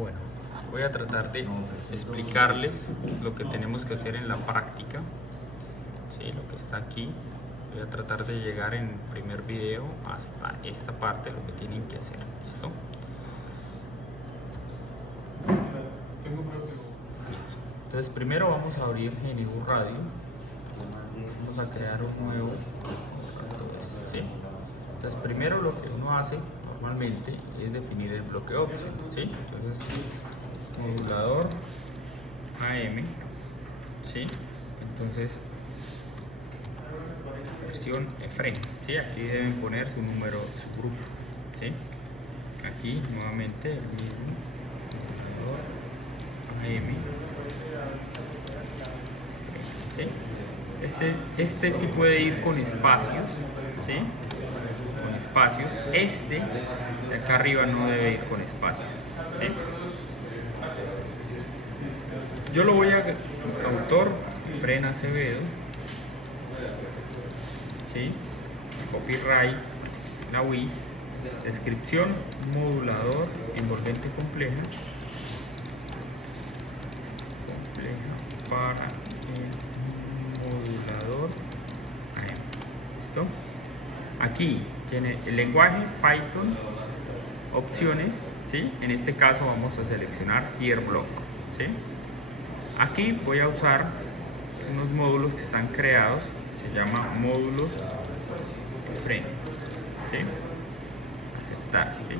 Bueno, voy a tratar de explicarles lo que tenemos que hacer en la práctica, ¿sí? Lo que está aquí. Voy a tratar de llegar en el primer video hasta esta parte, lo que tienen que hacer. ¿Listo? Listo. Entonces primero vamos a abrir GNU Radio. Vamos a crear un nuevo. ¿Sí? Entonces primero lo que uno hace normalmente es definir el bloque option, ¿sí? Entonces modulador AM, ¿sí? Entonces versión frame, ¿sí? Aquí deben poner su número, su grupo, ¿sí? Aquí nuevamente el mismo modulador AM, ¿sí? Este sí puede ir con espacios, ¿sí? Con espacios. Este de acá arriba no debe ir con espacios, ¿sí? Yo lo voy a autor Fren Acevedo, ¿sí? Copyright, la WIS, descripción, modulador, envolvente compleja para el modulador. ¿Listo? Aquí tiene el lenguaje Python, opciones, ¿sí? En este caso vamos a seleccionar Here Block, ¿sí? Aquí voy a usar unos módulos que están creados, se llama módulos frame, ¿sí? Aceptar, ¿sí?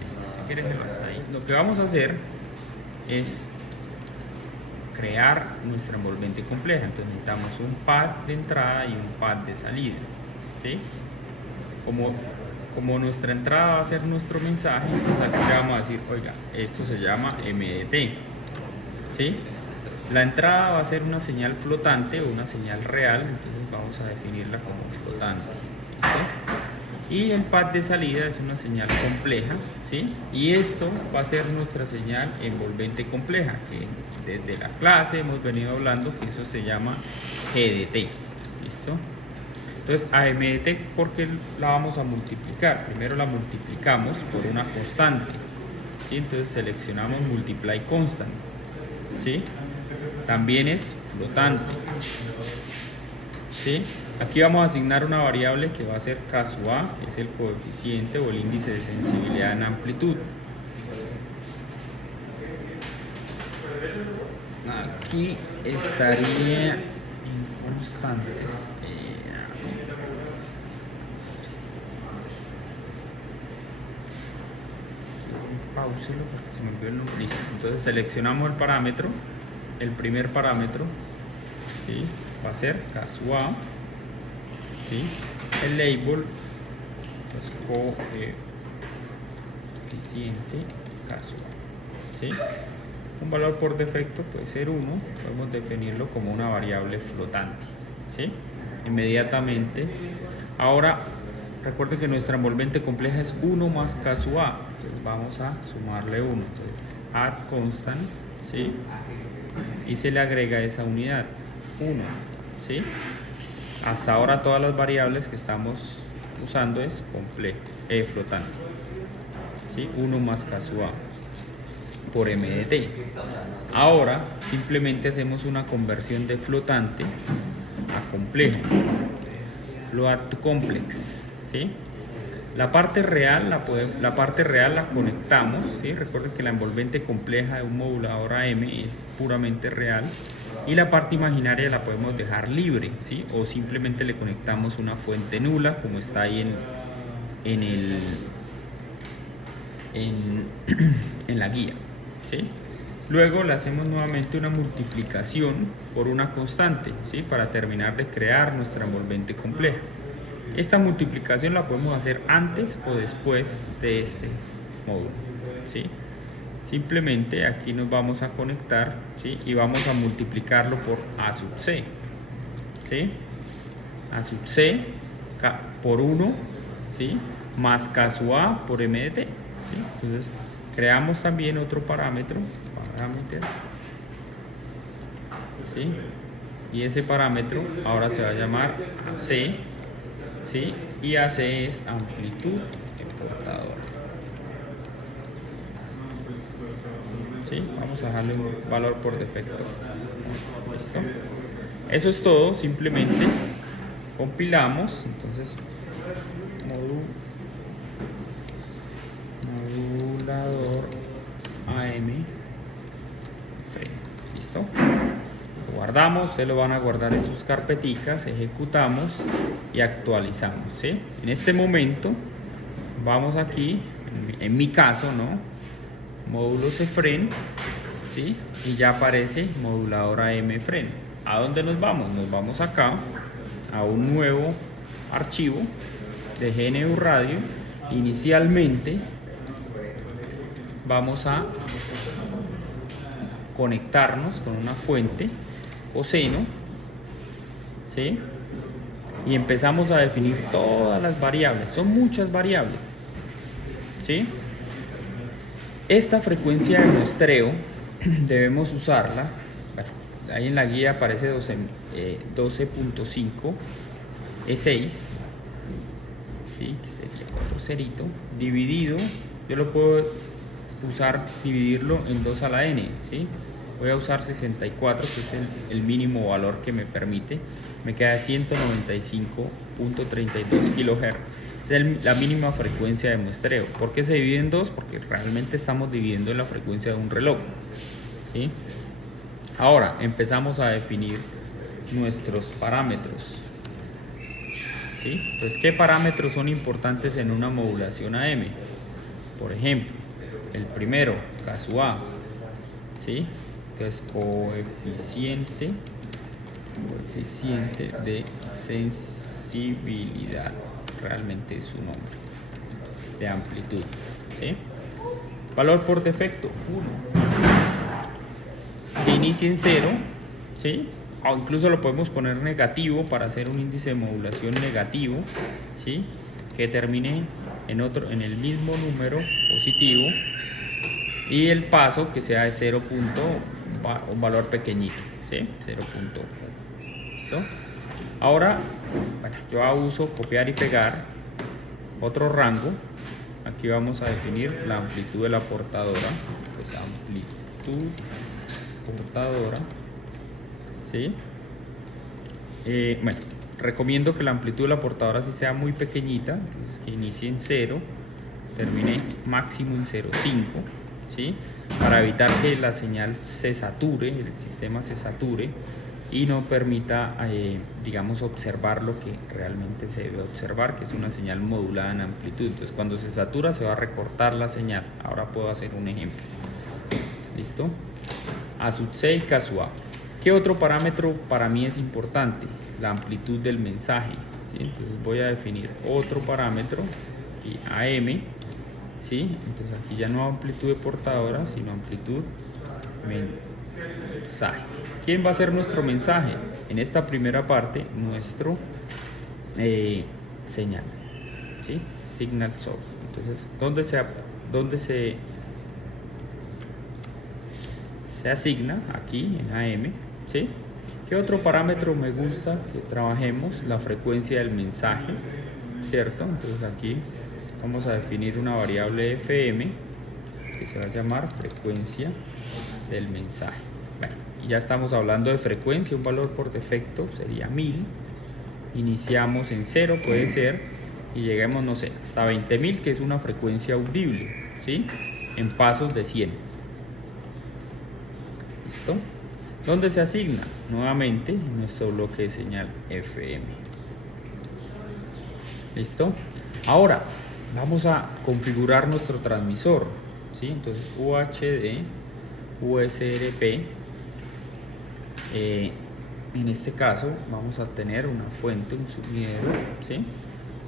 Listo. Si quieres me lo hasta ahí. Lo que vamos a hacer es crear nuestra envolvente compleja. Entonces necesitamos un pad de entrada y un pad de salida, ¿sí? Como nuestra entrada va a ser nuestro mensaje, entonces aquí le vamos a decir, oiga, esto se llama MDT, ¿sí? La entrada va a ser una señal flotante o una señal real, entonces vamos a definirla como flotante, ¿listo? Y el pad de salida es una señal compleja, ¿sí? Y esto va a ser nuestra señal envolvente compleja, que desde la clase hemos venido hablando que eso se llama GDT, ¿listo? Entonces a MDT, ¿por qué la vamos a multiplicar? Primero la multiplicamos por una constante, ¿sí? Entonces seleccionamos multiply constant, ¿sí? También es flotante, ¿sí? Aquí vamos a asignar una variable que va a ser caso A, que es el coeficiente o el índice de sensibilidad en amplitud. Aquí estaría en constantes. Pauselo porque se me olvidó el nombre. Listo. Entonces seleccionamos el parámetro. El primer parámetro, ¿sí? Va a ser caso A, ¿sí? El label, entonces coeficiente caso A, ¿sí? Un valor por defecto puede ser 1, podemos definirlo como una variable flotante, ¿sí? Inmediatamente. Ahora recuerden que nuestra envolvente compleja es 1 más caso A, entonces vamos a sumarle 1, entonces add constant, ¿sí? Y se le agrega esa unidad 1, ¿sí? Hasta ahora todas las variables que estamos usando es flotante, ¿sí? 1 más caso A por MDT. Ahora simplemente hacemos una conversión de flotante a complejo, float to complex, ¿sí? La parte real la conectamos, ¿sí? Recuerden que la envolvente compleja de un modulador AM es puramente real y la parte imaginaria la podemos dejar libre, ¿sí? O simplemente le conectamos una fuente nula como está ahí en la guía, ¿sí? Luego le hacemos nuevamente una multiplicación por una constante, ¿sí? Para terminar de crear nuestra envolvente compleja. Esta multiplicación la podemos hacer antes o después de este módulo, ¿sí? Simplemente aquí nos vamos a conectar, ¿sí? Y vamos a multiplicarlo por A sub C, ¿sí? A sub C por 1, ¿sí? Más caso A por MDT, ¿sí? Entonces creamos también otro parámetro, ¿sí? Y ese parámetro ahora se va a llamar AC, ¿sí? Y AC es amplitud en portador. ¿sí? Vamos a darle un valor por defecto. ¿Listo? Eso es todo, simplemente compilamos, entonces modulador AM frame. ¿Listo? Lo guardamos, ustedes lo van a guardar en sus carpeticas, ejecutamos y actualizamos, ¿sí? En este momento vamos aquí, en mi caso, ¿no? Módulo cfren, ¿sí? Y ya aparece modulador AM frame. ¿A dónde nos vamos? Nos vamos acá a un nuevo archivo de GNU Radio. Inicialmente vamos a conectarnos con una fuente o seno, ¿sí? Y empezamos a definir todas las variables. Son muchas variables, ¿sí? Esta frecuencia de muestreo debemos usarla. Bueno, ahí en la guía aparece 12.5 E6, ¿sí? Que sería otro cerito dividido. Yo lo puedo usar, dividirlo en 2 a la n, ¿sí? Voy a usar 64, que es el mínimo valor que me permite. Me queda 195.32 kHz. Es la mínima frecuencia de muestreo. ¿Por qué se divide en 2? Porque realmente estamos dividiendo en la frecuencia de un reloj, ¿sí? Ahora empezamos a definir nuestros parámetros, ¿sí? Entonces, ¿qué parámetros son importantes en una modulación AM? Por ejemplo, el primero, caso A, ¿sí? Entonces, coeficiente de sensibilidad, realmente es su nombre, de amplitud, ¿sí? Valor por defecto, 1. Que inicie en 0, ¿sí? O incluso lo podemos poner negativo para hacer un índice de modulación negativo, ¿sí? Que termine en el mismo número positivo, y el paso que sea de 0. Un valor pequeñito, ¿sí? 0.1. ¿Listo? Ahora, bueno, yo uso copiar y pegar otro rango. Aquí vamos a definir la amplitud de la portadora. Pues amplitud portadora, ¿sí? Bueno, recomiendo que la amplitud de la portadora sí sea muy pequeñita, entonces que inicie en 0, termine máximo en 0.5, ¿sí? Para evitar que la señal se sature, el sistema se sature y no permita, digamos, observar lo que realmente se debe observar, que es una señal modulada en amplitud. Entonces, cuando se satura se va a recortar la señal. Ahora puedo hacer un ejemplo. ¿Listo? A sub C y caso A. ¿Qué otro parámetro para mí es importante? La amplitud del mensaje, ¿sí? Entonces voy a definir otro parámetro, y AM, ¿sí? Entonces aquí ya no amplitud de portadora, sino amplitud mensaje. ¿Quién va a ser nuestro mensaje? En esta primera parte, nuestro señal, ¿sí? Signal source. Entonces, ¿dónde se asigna? Aquí en AM, ¿sí? ¿Qué otro parámetro me gusta que trabajemos? La frecuencia del mensaje, ¿cierto? Entonces aquí vamos a definir una variable FM que se va a llamar frecuencia del mensaje. Bueno, y ya estamos hablando de frecuencia. Un valor por defecto sería 1000. Iniciamos en 0, puede ser, y lleguemos, no sé, hasta 20.000, que es una frecuencia audible, ¿sí? En pasos de 100. ¿Listo? ¿Dónde se asigna? Nuevamente en nuestro bloque de señal FM. ¿Listo? Ahora vamos a configurar nuestro transmisor, ¿sí? Entonces UHD, USRP, en este caso vamos a tener una fuente, un sumidero, ¿sí?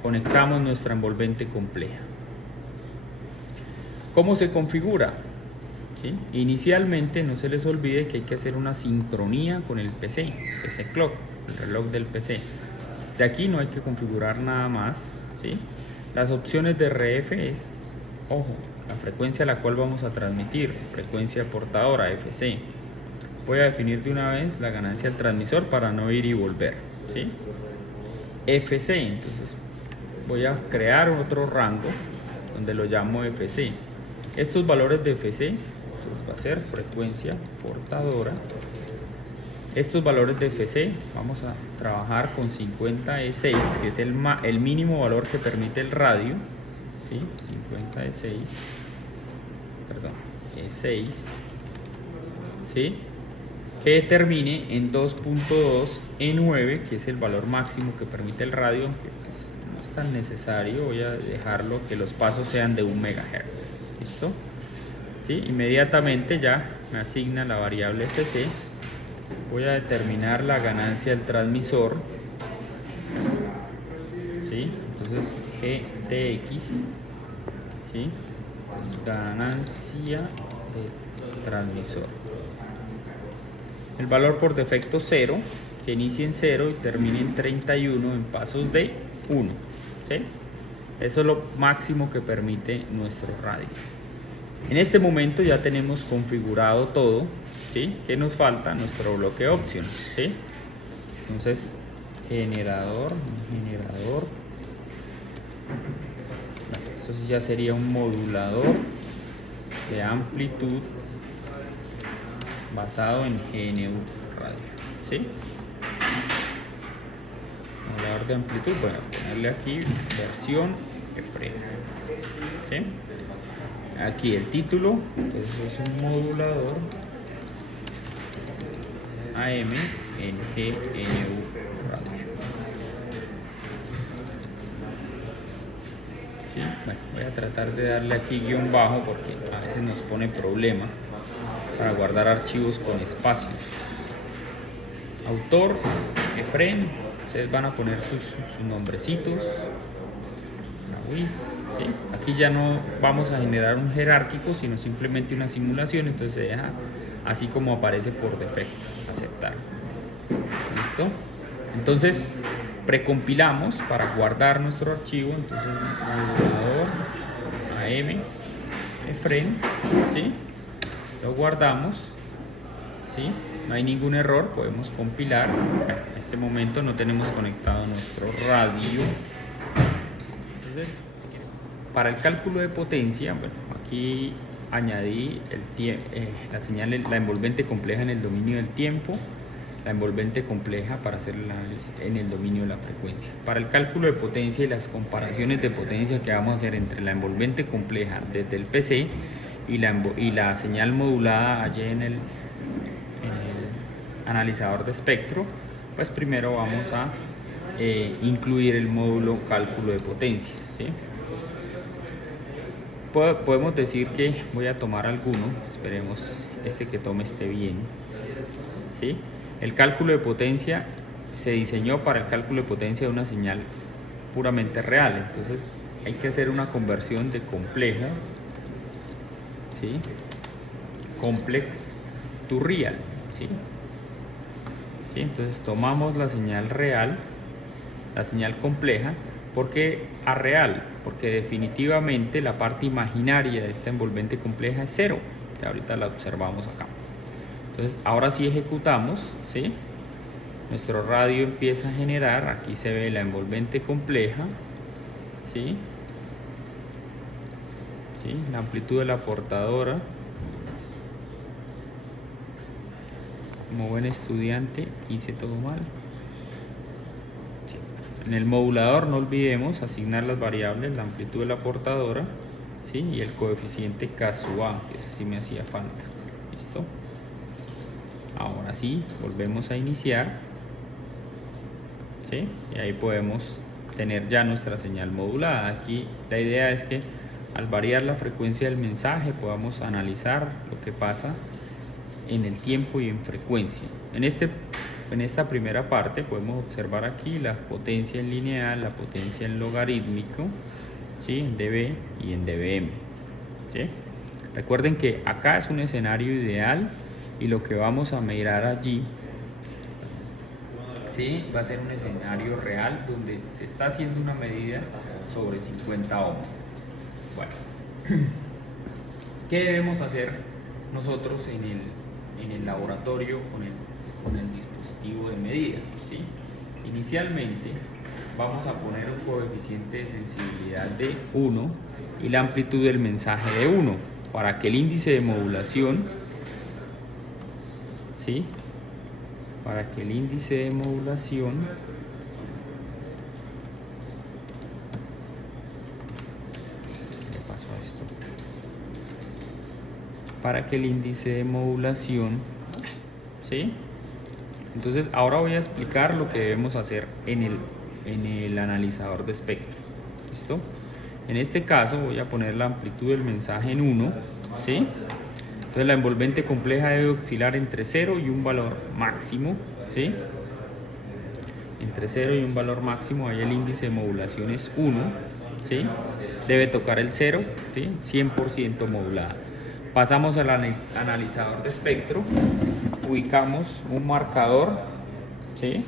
Conectamos nuestra envolvente compleja. ¿Cómo se configura? ¿Sí? Inicialmente no se les olvide que hay que hacer una sincronía con el PC Clock, el reloj del PC. De aquí no hay que configurar nada más, ¿sí? Las opciones de RF es, ojo, la frecuencia a la cual vamos a transmitir, frecuencia portadora, FC. Voy a definir de una vez la ganancia del transmisor para no ir y volver, ¿sí? FC, entonces voy a crear otro rango donde lo llamo FC. Estos valores de FC Entonces va a ser frecuencia portadora. Estos valores de FC vamos a trabajar con 50E6, que es el mínimo valor que permite el radio, ¿sí? 50E6, perdón, E6, ¿sí? Que termine en 2.2E9, que es el valor máximo que permite el radio, aunque pues, no es tan necesario. Voy a dejarlo que los pasos sean de 1 MHz. ¿Listo? ¿Sí? Inmediatamente ya me asigna la variable FC. Voy a determinar la ganancia del transmisor, ¿sí? Entonces GTX, ¿sí? Ganancia del transmisor. El valor por defecto 0, que inicie en 0 y termine en 31 en pasos de 1, ¿sí? Eso es lo máximo que permite nuestro radio. En este momento ya tenemos configurado todo, ¿sí? ¿Qué nos falta? Nuestro bloque option, ¿sí? Entonces, generador, eso sí ya sería un modulador de amplitud basado en GNU radio, ¿sí? Modulador de amplitud, bueno, ponerle aquí versión Efren, ¿sí? Aquí el título, entonces es un modulador AM en GNU radio. ¿Sí? Bueno, voy a tratar de darle aquí guión bajo porque a veces nos pone problema para guardar archivos con espacios. Autor, Efren, ustedes van a poner sus nombrecitos. ¿Sí? Aquí ya no vamos a generar un jerárquico, sino simplemente una simulación, entonces se deja así como aparece por defecto. Aceptar. ¿Listo? Entonces precompilamos para guardar nuestro archivo. Entonces modulador AM Efren, ¿sí? Lo guardamos, ¿sí? No hay ningún error, podemos compilar. En este momento no tenemos conectado nuestro radio. Entonces, para el cálculo de potencia, bueno, aquí añadí la señal, la envolvente compleja en el dominio del tiempo, la envolvente compleja para hacer el análisis en el dominio de la frecuencia. Para el cálculo de potencia y las comparaciones de potencia que vamos a hacer entre la envolvente compleja desde el PC y la señal modulada allí en el analizador de espectro, pues primero vamos a incluir el módulo cálculo de potencia, ¿sí? Podemos decir que voy a tomar alguno, esperemos que tome esté bien, ¿sí? El cálculo de potencia se diseñó para el cálculo de potencia de una señal puramente real, entonces hay que hacer una conversión de complejo, ¿sí? Complex to real, ¿sí? ¿Sí? Entonces tomamos la señal real, la señal compleja. ¿Por qué a real? Porque definitivamente la parte imaginaria de esta envolvente compleja es 0, que ahorita la observamos acá. Entonces ahora sí ejecutamos, ¿sí? Nuestro radio empieza a generar, aquí se ve la envolvente compleja, ¿sí? ¿Sí? La amplitud de la portadora. Como buen estudiante hice todo mal. Sí. En el modulador no olvidemos asignar las variables, la amplitud de la portadora, ¿sí? Y el coeficiente K-A, que ese sí me hacía falta. ¿Listo? Ahora sí, volvemos a iniciar, ¿sí? Y ahí podemos tener ya nuestra señal modulada. Aquí la idea es que al variar la frecuencia del mensaje podamos analizar lo que pasa en el tiempo y en frecuencia. En esta primera parte podemos observar aquí la potencia en lineal, la potencia en logarítmico, ¿sí? En dB y en dBm, ¿sí? Recuerden que acá es un escenario ideal y lo que vamos a mirar allí, ¿sí? Va a ser un escenario real donde se está haciendo una medida sobre 50 ohms. Bueno, ¿qué debemos hacer nosotros en el laboratorio con el dispositivo de medida? ¿Sí? Inicialmente vamos a poner un coeficiente de sensibilidad de 1 y la amplitud del mensaje de 1. para que el índice de modulación, ¿sí? Para que el índice de modulación ¿qué pasó a esto? Para que el índice de modulación, ¿sí? Entonces ahora voy a explicar lo que debemos hacer en el analizador de espectro. ¿Listo? En este caso voy a poner la amplitud del mensaje en 1, ¿sí? Entonces la envolvente compleja debe oscilar entre 0 y un valor máximo, ¿sí? Entre 0 y un valor máximo, ahí el índice de modulación es 1, ¿sí? Debe tocar el 0, ¿sí? 100% modulada. Pasamos al analizador de espectro, ubicamos un marcador, ¿sí?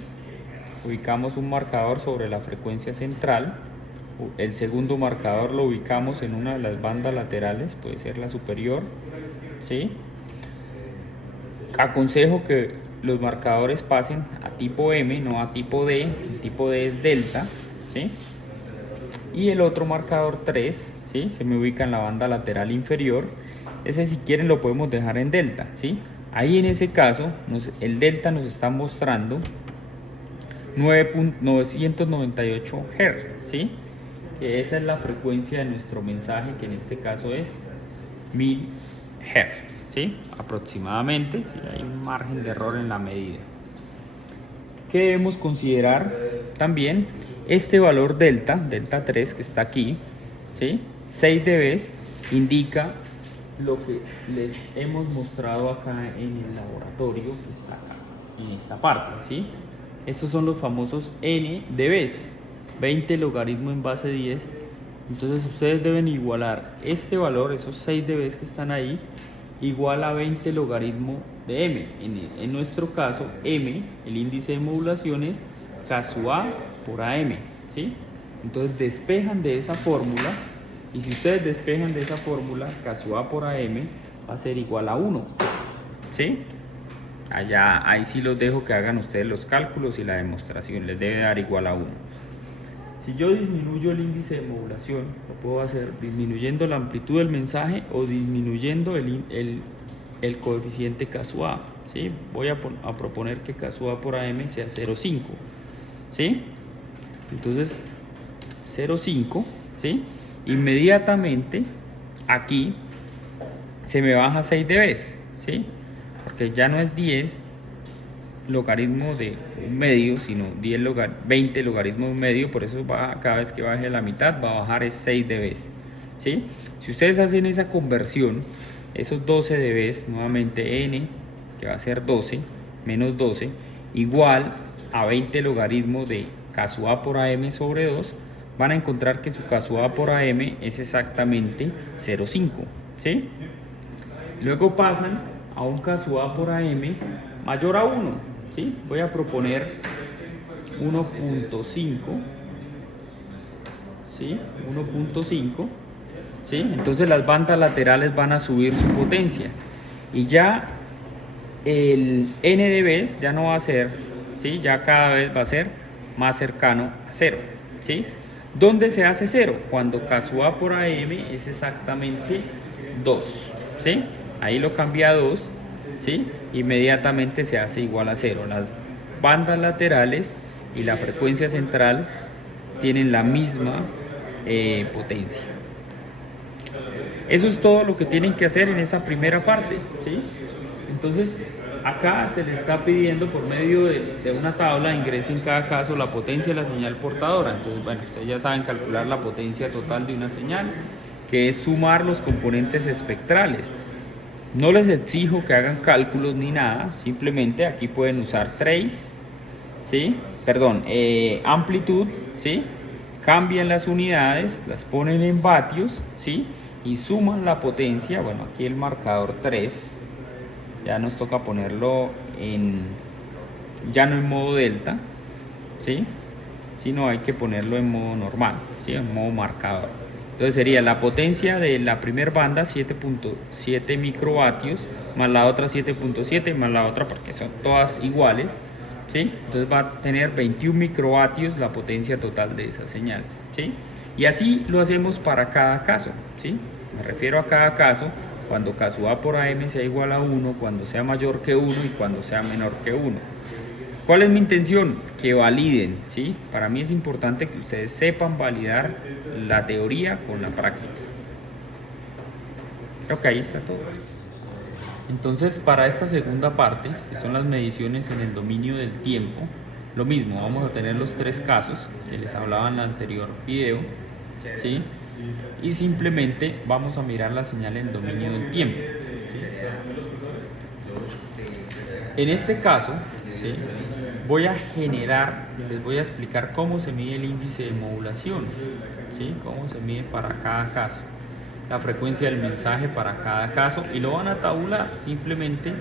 Ubicamos un marcador sobre la frecuencia central. El segundo marcador lo ubicamos en una de las bandas laterales, puede ser la superior, ¿sí? Aconsejo que los marcadores pasen a tipo M, no a tipo D. El tipo D es delta, ¿sí? Y el otro marcador 3, ¿sí? Se me ubica en la banda lateral inferior. Ese, si quieren, lo podemos dejar en delta, ¿sí? Ahí en ese caso, el delta nos está mostrando 998 Hz, ¿sí? Que esa es la frecuencia de nuestro mensaje, que en este caso es 1000 Hz, ¿sí? Aproximadamente, ¿sí? Hay un margen de error en la medida. ¿Qué debemos considerar también? Este valor delta 3 que está aquí, ¿sí? 6 dB, indica lo que les hemos mostrado acá en el laboratorio, que está acá, en esta parte, ¿sí? Estos son los famosos n dB, 20 logaritmo en base 10. Entonces ustedes deben igualar este valor, esos 6 dB que están ahí, igual a 20 logaritmo de m. En nuestro caso, m, el índice de modulación, es K sub A por AM, ¿sí? Entonces despejan de esa fórmula, y si ustedes despejan de esa fórmula, K sub A por AM va a ser igual a 1, ¿sí? Ahí sí los dejo que hagan ustedes los cálculos y la demostración, les debe dar igual a 1. Si yo disminuyo el índice de modulación, lo puedo hacer disminuyendo la amplitud del mensaje o disminuyendo el coeficiente K sub A, ¿sí? Voy a proponer que K sub A por AM sea 0,5, ¿sí? Entonces 0,5, ¿sí? Inmediatamente aquí se me baja 6 dB, ¿sí? Porque ya no es 10 logaritmo de un medio, sino 20 logaritmo de un medio. Por eso cada vez que baje la mitad va a bajar es 6 dB, ¿sí? Si ustedes hacen esa conversión, esos 12 dB, nuevamente n, que va a ser 12 menos 12, igual a 20 logaritmo de K sub A por AM sobre 2, van a encontrar que su K sub A por AM es exactamente 0,5, ¿sí? Luego pasan a un K sub A por AM mayor a 1, ¿sí? Voy a proponer 1.5, ¿sí? 1.5, ¿sí? Entonces las bandas laterales van a subir su potencia y ya el n dB ya no va a ser, ¿sí? Ya cada vez va a ser más cercano a 0, ¿sí? ¿Dónde se hace 0? Cuando K sub A por AM es exactamente 2, ¿sí? Ahí lo cambia a 2, ¿sí? Inmediatamente se hace igual a 0. Las bandas laterales y la frecuencia central tienen la misma potencia. Eso es todo lo que tienen que hacer en esa primera parte, ¿sí? Entonces acá se les está pidiendo por medio de una tabla, ingresen en cada caso la potencia de la señal portadora. Entonces, bueno, ustedes ya saben calcular la potencia total de una señal, que es sumar los componentes espectrales. No les exijo que hagan cálculos ni nada, simplemente aquí pueden usar trace, ¿sí? Perdón, amplitud, ¿sí? Cambian las unidades, las ponen en vatios, ¿sí? Y suman la potencia. Bueno, aquí el marcador 3, ya nos toca ponerlo ya no en modo delta, ¿sí? Sino hay que ponerlo en modo normal, ¿sí? En modo marcador. Entonces sería la potencia de la primera banda 7.7 microvatios más la otra 7.7 más la otra, porque son todas iguales, ¿sí? Entonces va a tener 21 microvatios la potencia total de esa señal, ¿sí? Y así lo hacemos para cada caso, ¿sí? Me refiero a cada caso cuando K sub A por AM sea igual a 1, cuando sea mayor que 1 y cuando sea menor que 1. ¿Cuál es mi intención? Que validen, ¿sí? Para mí es importante que ustedes sepan validar la teoría con la práctica. Creo que ahí está todo. Entonces, para esta segunda parte, que son las mediciones en el dominio del tiempo, lo mismo, vamos a tener los 3 casos que les hablaba en el anterior video, ¿sí? Y simplemente vamos a mirar la señal en el dominio del tiempo, ¿sí? En este caso, ¿sí?, voy a generar, les voy a explicar cómo se mide el índice de modulación, ¿sí?, cómo se mide para cada caso, la frecuencia del mensaje para cada caso, y lo van a tabular. Simplemente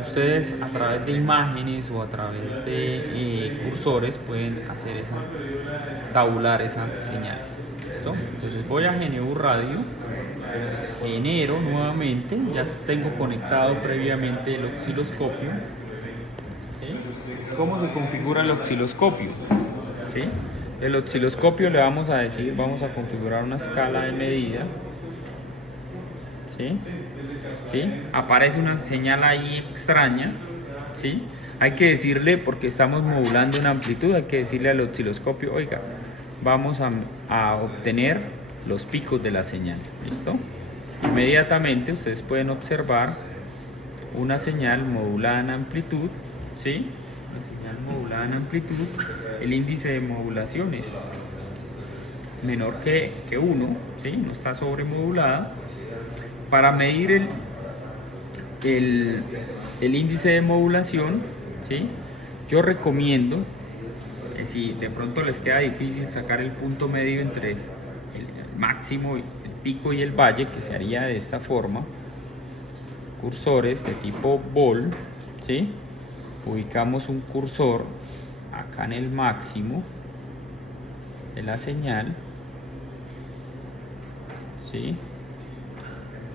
ustedes a través de imágenes o a través de cursores pueden hacer tabular esas señales. ¿Listo? Entonces voy a GNU Radio, genero nuevamente, ya tengo conectado previamente el osciloscopio. ¿Sí? ¿Cómo se configura el osciloscopio? ¿Sí? El osciloscopio le vamos a decir, vamos a configurar una escala de medida. ¿Sí? ¿Sí? Aparece una señal ahí extraña, ¿sí? Hay que decirle, porque estamos modulando una amplitud, hay que decirle al osciloscopio, oiga, vamos a obtener los picos de la señal. ¿Listo? Inmediatamente ustedes pueden observar una señal modulada en amplitud, ¿sí? Una señal modulada en amplitud, el índice de modulación es menor que 1, ¿sí? No está sobremodulada. Para medir el índice de modulación, ¿sí?, yo recomiendo, si de pronto les queda difícil sacar el punto medio entre el máximo, el pico y el valle, que se haría de esta forma, cursores de tipo ball, ¿sí?, ubicamos un cursor acá en el máximo de la señal, ¿sí?,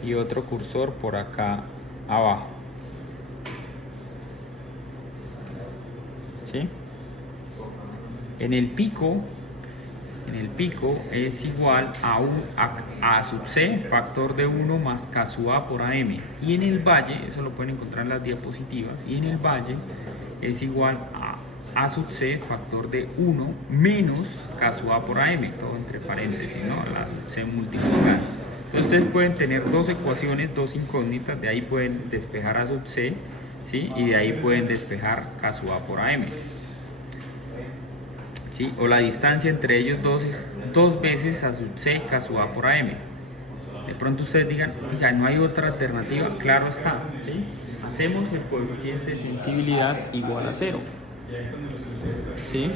y otro cursor por acá abajo, ¿sí? En el pico es igual a A sub C, factor de 1 más K sub A por AM. Y en el valle, eso lo pueden encontrar en las diapositivas, y en el valle es igual a A sub C, factor de 1 menos K sub A por AM, todo entre paréntesis, ¿no? La sub C multiplicada. Entonces ustedes pueden tener dos ecuaciones, dos incógnitas, de ahí pueden despejar A sub C, ¿sí?, y de ahí pueden despejar K sub A por AM. ¿Sí? O la distancia entre ellos dos es 2 veces A sub C K sub A por AM. De pronto ustedes digan, oiga, ¿no hay otra alternativa? Claro está, ¿sí? Hacemos el coeficiente de sensibilidad igual a 0, ¿sí?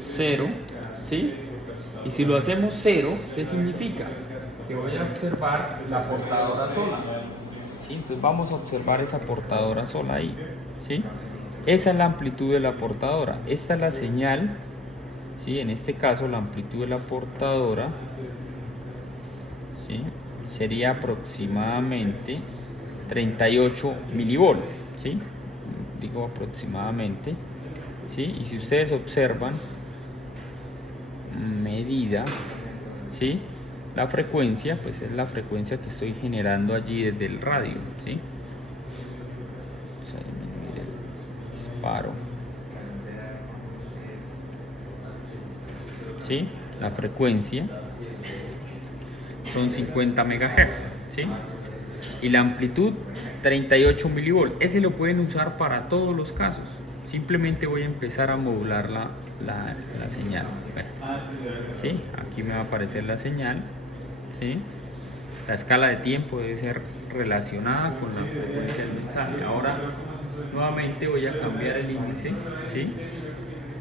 0, ¿sí? Y si lo hacemos 0, ¿qué significa? Que voy a observar la portadora sola, ¿sí? Entonces vamos a observar esa portadora sola ahí, ¿sí? Esa es la amplitud de la portadora, esta es la señal, ¿sí? En este caso la amplitud de la portadora, ¿sí?, sería aproximadamente 38 milivolt, ¿sí? Digo aproximadamente, ¿sí? Y si ustedes observan medida, ¿sí?, la frecuencia, pues es la frecuencia que estoy generando allí desde el radio, ¿sí? Vamos a disminuir el disparo, ¿sí? La frecuencia son 50 MHz, ¿sí? Y la amplitud 38 milivolt. Ese lo pueden usar para todos los casos. Simplemente voy a empezar a modular la señal. ¿Sí? Aquí me va a aparecer la señal, ¿sí? La escala de tiempo debe ser relacionada con la frecuencia del mensaje. Ahora nuevamente voy a cambiar el índice, ¿sí?,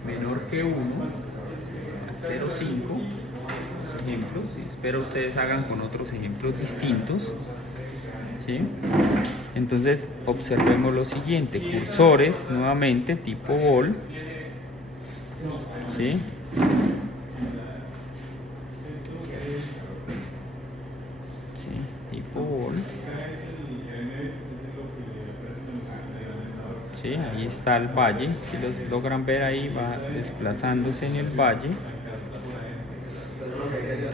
menor que 1 a 0,5. Ejemplos, ¿sí? Espero ustedes hagan con otros ejemplos distintos, ¿sí? Entonces observemos lo siguiente, cursores nuevamente tipo ball, ¿sí? ¿Sí? Tipo ball, ¿sí? Ahí está. está el valle, si los logran ver ahí, va desplazándose en el valle,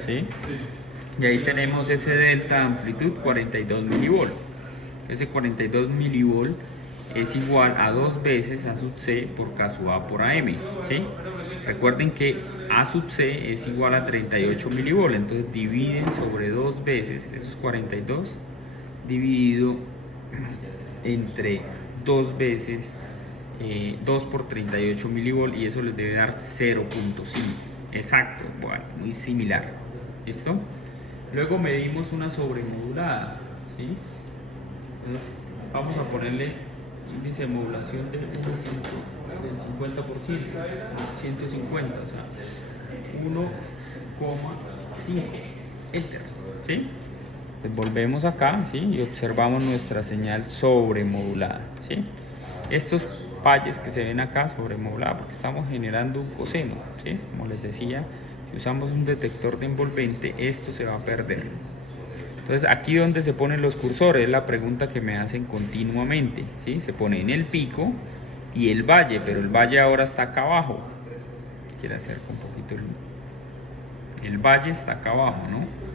¿sí? Y ahí tenemos ese delta de amplitud 42 milivolt. Ese 42 milivolt es igual a 2 veces A sub C por K sub A por AM, ¿sí? Recuerden que A sub C es igual a 38 milivolt, entonces dividen sobre 2 veces esos 42 dividido entre 2 veces 2 por 38 milivolt, y eso les debe dar 0.5. Exacto, bueno, muy similar. ¿Listo? Luego medimos una sobremodulada, ¿sí? Entonces, vamos a ponerle índice de modulación del 50%, 150, o sea, 1,5. Enter, ¿sí? Pues volvemos acá, ¿sí? Y observamos nuestra señal sobremodulada, ¿sí? Estos valles que se ven acá sobremodulada porque estamos generando un coseno, ¿sí? Como les decía, si usamos un detector de envolvente, esto se va a perder. Entonces, aquí donde se ponen los cursores es la pregunta que me hacen continuamente, ¿sí? Se pone en el pico y el valle, pero el valle ahora está acá abajo. Quiero acercar un poquito el valle está acá abajo, ¿no?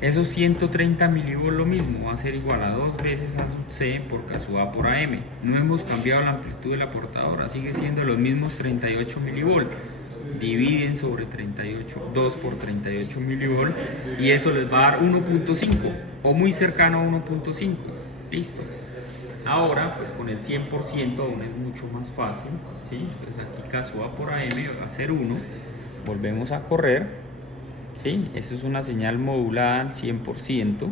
Esos 130 milivolts lo mismo, va a ser igual a 2 veces A sub C por K sub A por AM. No hemos cambiado la amplitud de la portadora, sigue siendo los mismos 38 milivolts. Dividen sobre 38, 2 por 38 milivolts, y eso les va a dar 1.5 o muy cercano a 1.5. Listo. Ahora, pues con el 100% aún es mucho más fácil, ¿sí? Entonces aquí K sub A por AM va a ser 1. Volvemos a correr. ¿Sí? Eso es una señal modulada al 100%,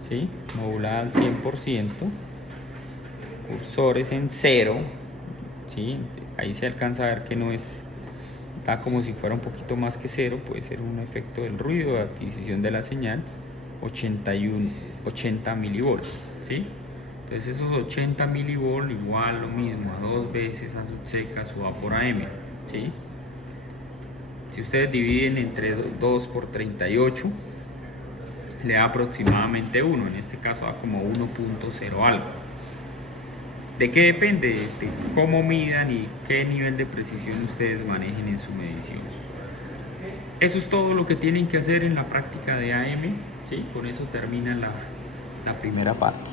¿sí? Modulada al 100%, cursores en 0, ¿sí? Ahí se alcanza a ver que no es, da como si fuera un poquito más que 0, puede ser un efecto del ruido de adquisición de la señal. 80 milivolts, ¿sí? Entonces esos 80 milivolts igual lo mismo, a 2 veces A sub C K sub A por AM, ¿sí? Si ustedes dividen entre 2 por 38, le da aproximadamente 1. En este caso da como 1.0 algo. ¿De qué depende? De cómo midan y qué nivel de precisión ustedes manejen en su medición. Eso es todo lo que tienen que hacer en la práctica de AM, ¿sí? Con eso termina la primera parte.